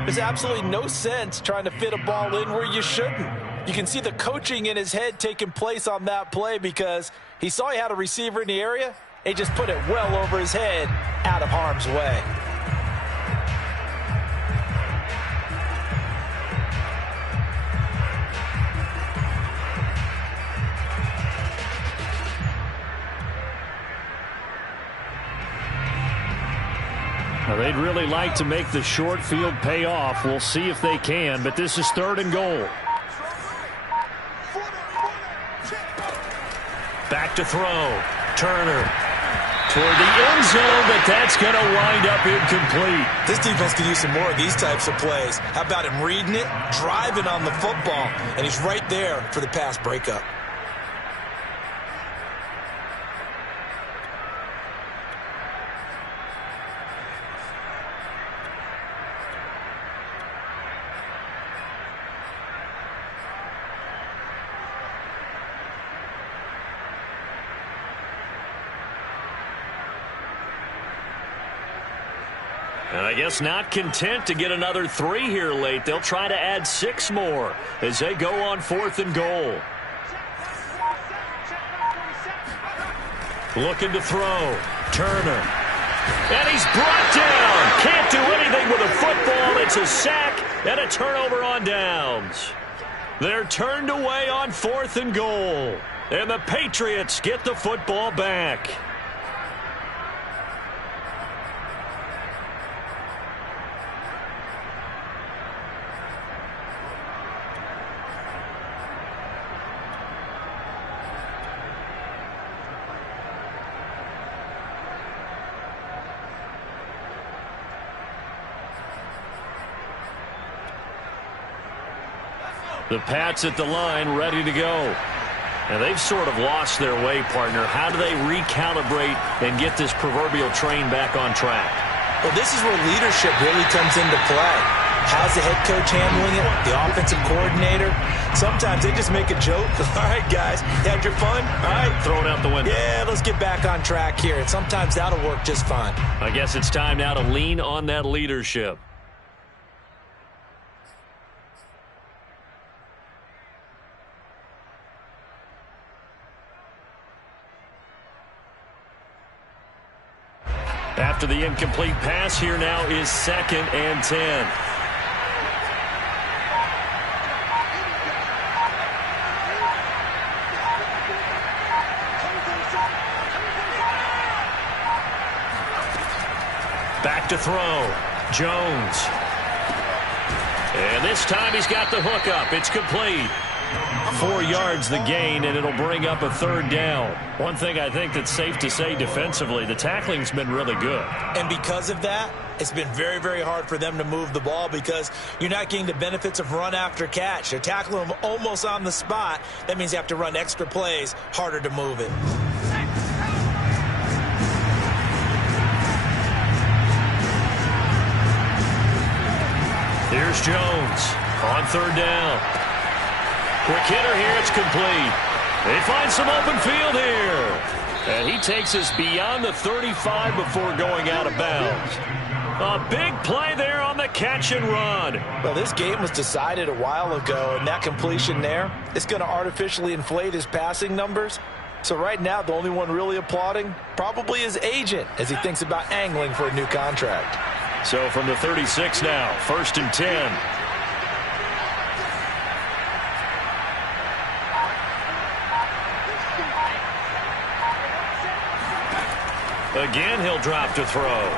there's absolutely no sense trying to fit a ball in where you shouldn't. You can see the coaching in his head taking place on that play because he saw he had a receiver in the area. He just put it well over his head, out of harm's way. Well, they'd really like to make the short field pay off. We'll see if they can, but this is 3rd and goal. Back to throw. Turner toward the end zone, but that's going to wind up incomplete. This defense could use some more of these types of plays. How about him reading it, driving on the football, and he's right there for the pass breakup. And I guess not content to get another 3 here late. They'll try to add 6 more as they go on 4th and goal. Looking to throw. Turner. And he's brought down. Can't do anything with a football. It's a sack and a turnover on downs. They're turned away on 4th and goal. And the Patriots get the football back. The Pats at the line, ready to go. And they've sort of lost their way, partner. How do they recalibrate and get this proverbial train back on track? Well, this is where leadership really comes into play. How's the head coach handling it? The offensive coordinator? Sometimes they just make a joke. All right, guys, you had your fun? All right. Throw it out the window. Yeah, let's get back on track here. And sometimes that'll work just fine. I guess it's time now to lean on that leadership. After the incomplete pass, here now is 2nd and 10. Back to throw. Jones. And this time he's got the hook up. It's complete. 4 yards the gain, and it'll bring up a 3rd down. One thing I think that's safe to say defensively, the tackling's been really good. And because of that, it's been very, very hard for them to move the ball because you're not getting the benefits of run after catch. They're tackling them almost on the spot. That means you have to run extra plays, harder to move it. Here's Jones on 3rd down. Quick hitter here, it's complete. They find some open field here. And he takes us beyond the 35 before going out of bounds. A big play there on the catch and run. Well, this game was decided a while ago, and that completion there is going to artificially inflate his passing numbers. So right now, the only one really applauding probably his agent as he thinks about angling for a new contract. So from the 36 now, 1st and 10. Again, he'll drop to throw.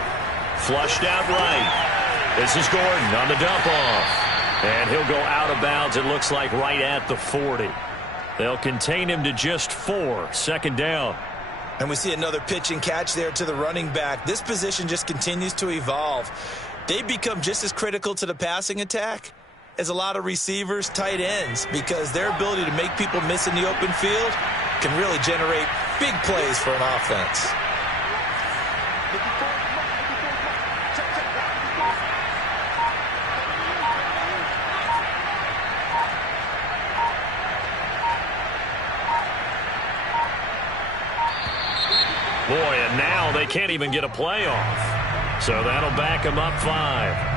Flushed out right. This is Gordon on the dump off. And he'll go out of bounds, it looks like, right at the 40. They'll contain him to just 4. 2nd down. And we see another pitch and catch there to the running back. This position just continues to evolve. They become just as critical to the passing attack as a lot of receivers, tight ends, because their ability to make people miss in the open field can really generate big plays for an offense. Boy, and now they can't even get a play off. So that'll back them up 5.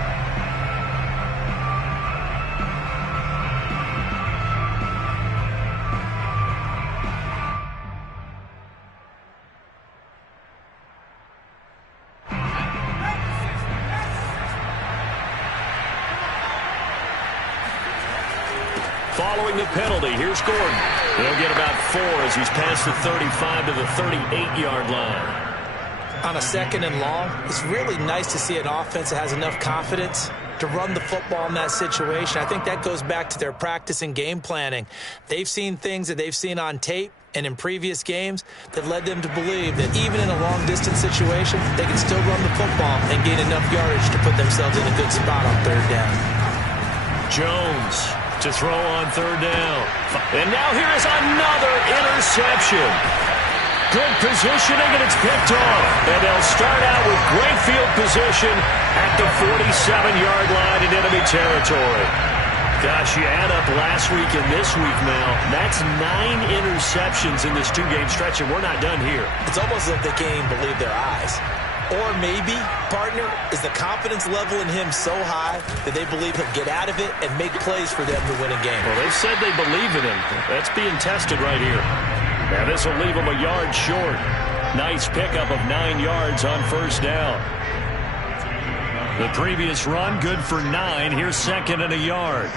Following the penalty, here's Gordon. He'll get about 4 as he's past the 35 to the 38-yard line. On a 2nd and long, it's really nice to see an offense that has enough confidence to run the football in that situation. I think that goes back to their practice and game planning. They've seen things that they've seen on tape and in previous games that led them to believe that even in a long-distance situation, they can still run the football and gain enough yardage to put themselves in a good spot on 3rd down. Jones to throw on 3rd down. And now here is another interception. Good positioning, and it's picked off. And they'll start out with great field position at the 47-yard line in enemy territory. Gosh, you add up last week and this week now, that's 9 interceptions in this 2-game stretch, and we're not done here. It's almost as if they can't even believe their eyes. Or maybe, partner, is the confidence level in him so high that they believe he'll get out of it and make plays for them to win a game? Well, they said they believe in him. That's being tested right here. Now this will leave him a yard short. Nice pickup of 9 yards on first down. The previous run, good for 9. Here's second and a yard.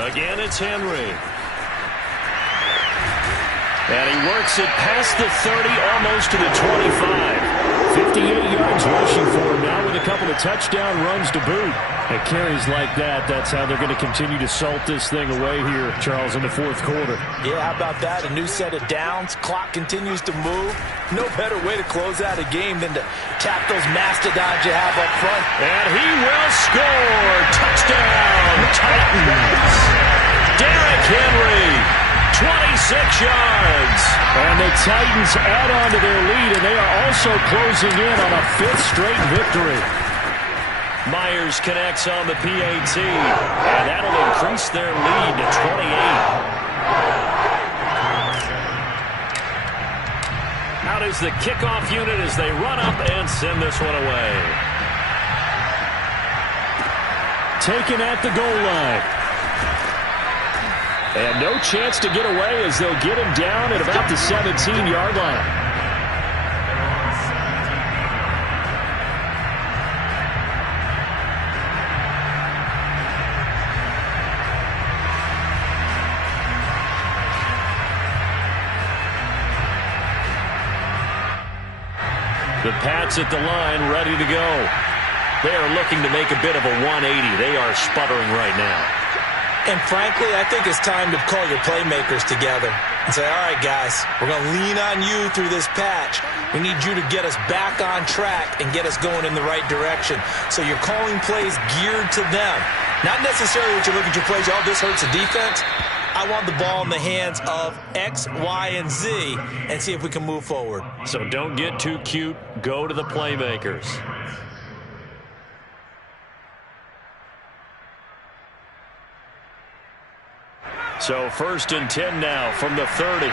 Again, it's Henry. And he works it past the 30, almost to the 25. 58 yards rushing for him now with a couple of touchdown runs to boot. At carries like that, that's how they're going to continue to salt this thing away here, Charles, in the fourth quarter. Yeah, how about that? A new set of downs. Clock continues to move. No better way to close out a game than to tap those mastodons you have up front. And he will score. Touchdown, Titans. Derrick Henry, 26 yards. And the Titans add on to their lead, and they are also closing in on a 5th straight victory. Myers connects on the PAT, and that'll increase their lead to 28. Out is the kickoff unit as they run up and send this one away. Taken at the goal line. And no chance to get away as they'll get him down at about the 17-yard line. The Pats at the line, ready to go. They are looking to make a bit of a 180. They are sputtering right now. And frankly, I think it's time to call your playmakers together and say, all right, guys, we're going to lean on you through this patch. We need you to get us back on track and get us going in the right direction. So you're calling plays geared to them. Not necessarily that you look at your plays, oh, this hurts the defense. I want the ball in the hands of X, Y, and Z and see if we can move forward. So don't get too cute. Go to the playmakers. So 1st and 10 now from the 30.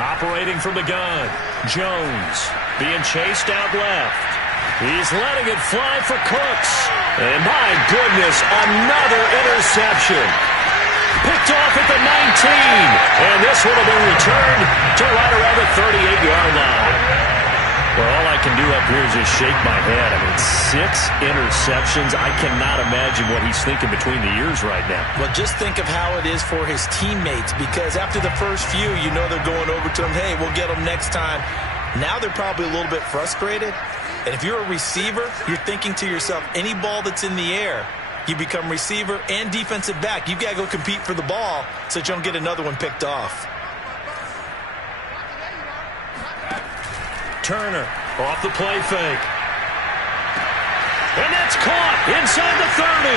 Operating from the gun, Jones being chased out left. He's letting it fly for Cooks. And my goodness, another interception. Picked off at the 19. And this would have been returned to right around the 38-yard line. Well, all I can do up here is just shake my head. I mean, 6 interceptions. I cannot imagine what he's thinking between the ears right now. Well, just think of how it is for his teammates, because after the first few, you know they're going over to him, hey, we'll get them next time. Now they're probably a little bit frustrated. And if you're a receiver, you're thinking to yourself, any ball that's in the air, you become receiver and defensive back. You've got to go compete for the ball so that you don't get another one picked off. Turner off the play fake. And that's caught inside the 30.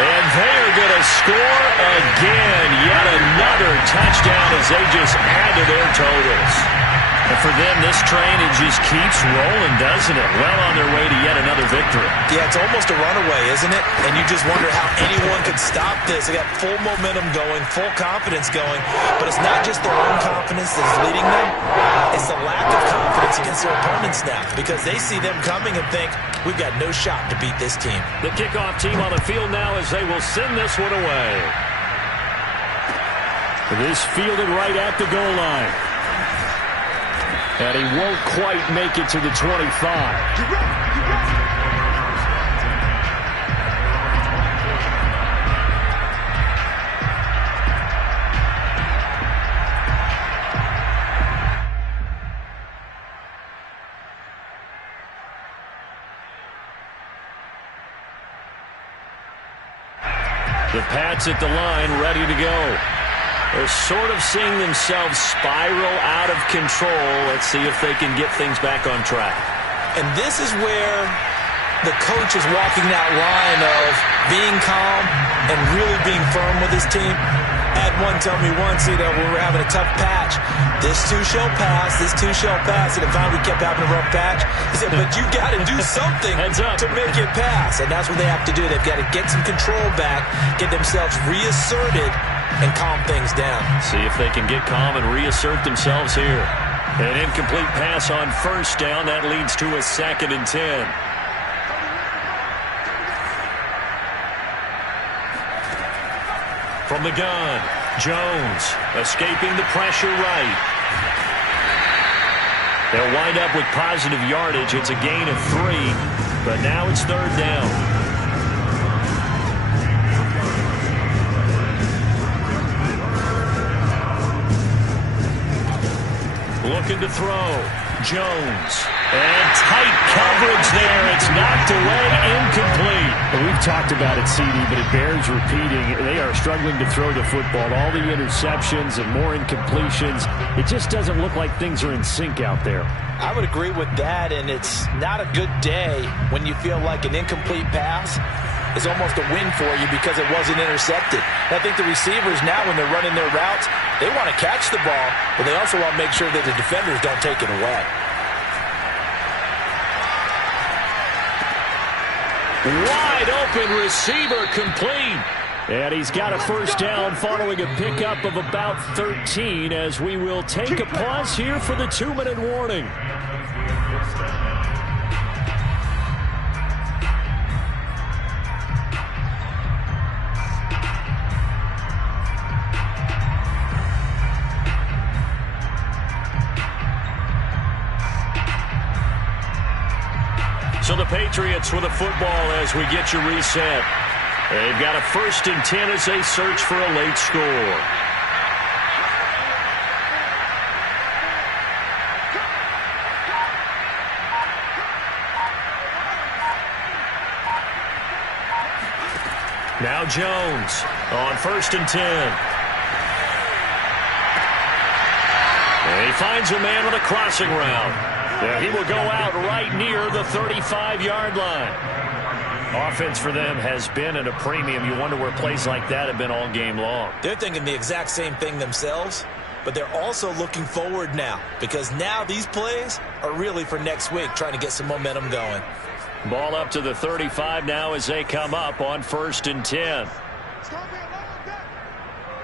And they are going to score again. Yet another touchdown as they just add to their totals. And for them, this train, it just keeps rolling, doesn't it? Well on their way to yet another victory. Yeah, it's almost a runaway, isn't it? And you just wonder how anyone could stop this. They got full momentum going, full confidence going. But it's not just their own confidence that's leading them. It's the lack of confidence against their opponents now, because they see them coming and think, we've got no shot to beat this team. The kickoff team on the field now as they will send this one away. This fielded right at the goal line. And he won't quite make it to the 25. The Pats at the line, ready to go. They're sort of seeing themselves spiral out of control. Let's see if they can get things back on track. And this is where the coach is walking that line of being calm and really being firm with his team. Had one tell me once, when we were having a tough patch, this too shall pass, this too shall pass. And if we kept having a rough patch, he said, but you got to do something to make it pass. And that's what they have to do. They've got to get some control back, get themselves reasserted, and calm things down. See if they can get calm and reassert themselves here. An incomplete pass on first down. That leads to a 2nd and 10. From the gun, Jones escaping the pressure right. They'll wind up with positive yardage. It's a gain of 3, but now it's 3rd down. Looking to throw. Jones. And tight coverage there. It's knocked away, incomplete. Well, we've talked about it, CD, but it bears repeating. They are struggling to throw the football. All the interceptions and more incompletions. It just doesn't look like things are in sync out there. I would agree with that, and it's not a good day when you feel like an incomplete pass is almost a win for you because it wasn't intercepted. And I think the receivers now, when they're running their routes, they want to catch the ball, but they also want to make sure that the defenders don't take it away. Wide open receiver, complete. And he's got a first down following a pickup of about 13 as we will take a pause here for the 2-minute warning. So the Patriots with a football as we get you reset. They've got a 1st and 10 as they search for a late score. Now Jones on 1st and 10. And he finds a man on a crossing route. Yeah, he will go out right near the 35-yard line. Offense for them has been at a premium. You wonder where plays like that have been all game long. They're thinking the exact same thing themselves, but they're also looking forward now because now these plays are really for next week, trying to get some momentum going. Ball up to the 35 now as they come up on 1st and 10. It's going to be a long day.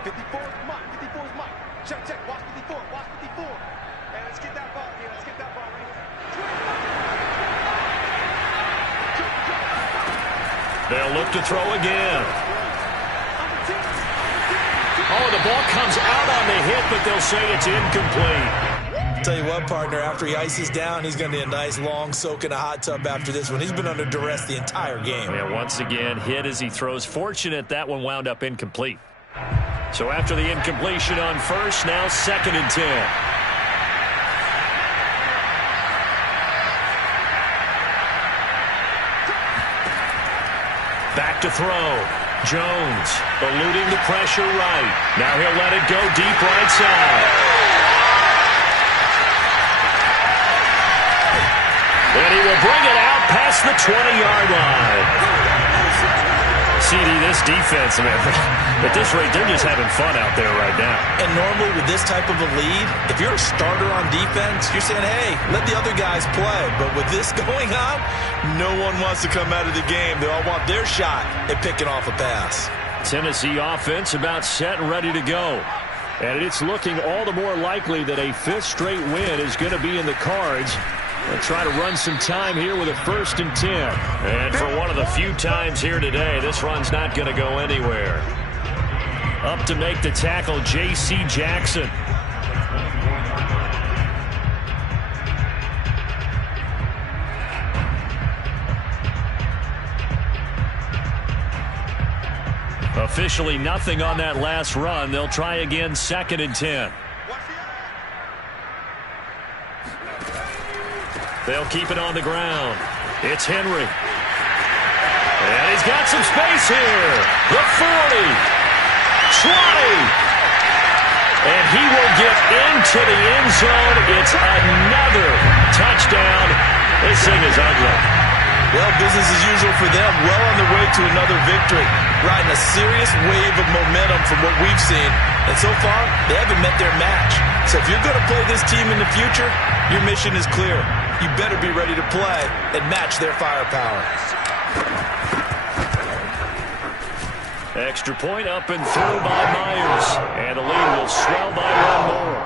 54 is Mike. 54 is Mike. Check, check. Watch 54. Watch 54. And let's get that ball here. Let's get that ball right here. They'll look to throw again. Oh, the ball comes out on the hit, but they'll say it's incomplete. Tell you what, partner, after he ices down, he's going to need a nice long soak in a hot tub after this one. He's been under duress the entire game. Yeah, once again, hit as he throws. Fortunate that one wound up incomplete. So after the incompletion on first, now 2nd and 10. Back to throw. Jones eluding the pressure right. Now he'll let it go deep right side. And he will bring it out past the 20-yard line. CD, this defense, man, at this rate, they're just having fun out there right now. And normally with this type of a lead, if you're a starter on defense, you're saying, hey, let the other guys play. But with this going on, no one wants to come out of the game. They all want their shot at picking off a pass. Tennessee offense about set and ready to go. And it's looking all the more likely that a 5th straight win is going to be in the cards. They'll try to run some time here with a 1st and 10. And for one of the few times here today, this run's not going to go anywhere. Up to make the tackle, J.C. Jackson. Officially nothing on that last run. They'll try again 2nd and 10. They'll keep it on the ground. It's Henry. And he's got some space here. The 40. 20. And he will get into the end zone. It's another touchdown. This thing is ugly. Well, business as usual for them. Well on their way to another victory. Riding a serious wave of momentum from what we've seen. And so far, they haven't met their match. So if you're going to play this team in the future, your mission is clear. You better be ready to play and match their firepower. Extra point up and through by Myers. And the lead will swell by one more.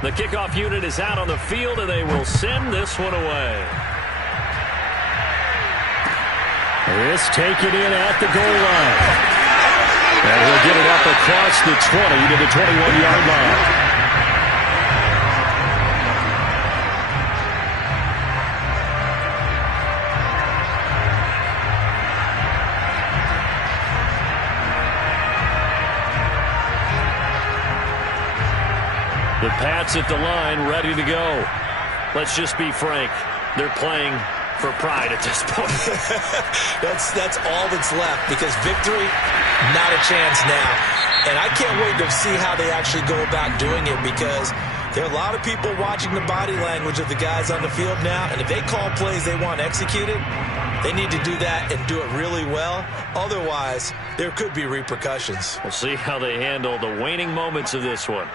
The kickoff unit is out on the field, and they will send this one away. This taken in at the goal line. And he'll get it up across the 20 to the 21-yard line. The Pats at the line, ready to go. Let's just be frank. They're playing for pride at this point. That's all that's left, because victory, not a chance now. And I can't wait to see how they actually go about doing it, because there are a lot of people watching the body language of the guys on the field now, and if they call plays they want executed, they need to do that and do it really well. Otherwise, there could be repercussions. We'll see how they handle the waning moments of this one.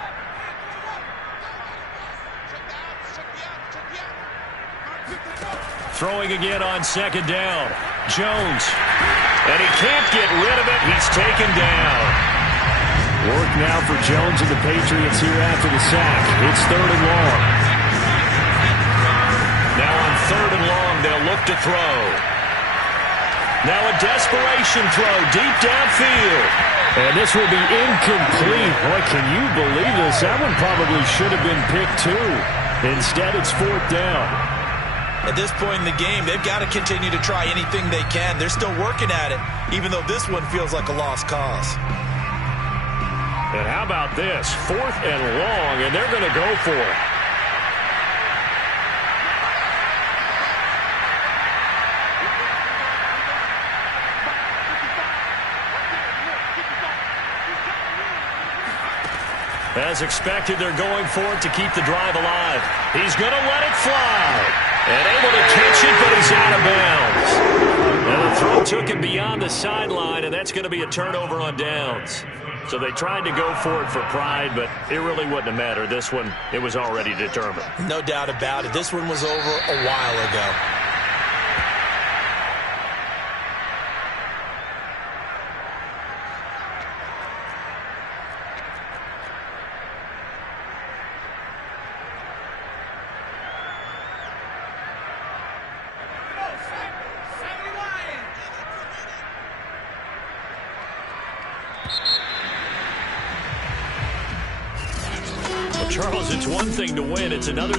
Throwing again on second down. Jones. And he can't get rid of it. He's taken down. Work now for Jones and the Patriots here after the sack. It's 3rd and long. Now on 3rd and long, they'll look to throw. Now a desperation throw deep downfield. And this will be incomplete. Boy, can you believe this? That one probably should have been picked too. Instead, it's 4th down. At this point in the game, they've got to continue to try anything they can. They're still working at it, even though this one feels like a lost cause. And how about this? 4th and long, and they're going to go for it. As expected, they're going for it to keep the drive alive. He's going to let it fly. And able to catch it, but he's out of bounds. And the throw took him beyond the sideline, and that's going to be a turnover on downs. So they tried to go for it for pride, but it really wouldn't have mattered. This one, it was already determined. No doubt about it. This one was over a while ago. Charles, it's one thing to win. It's another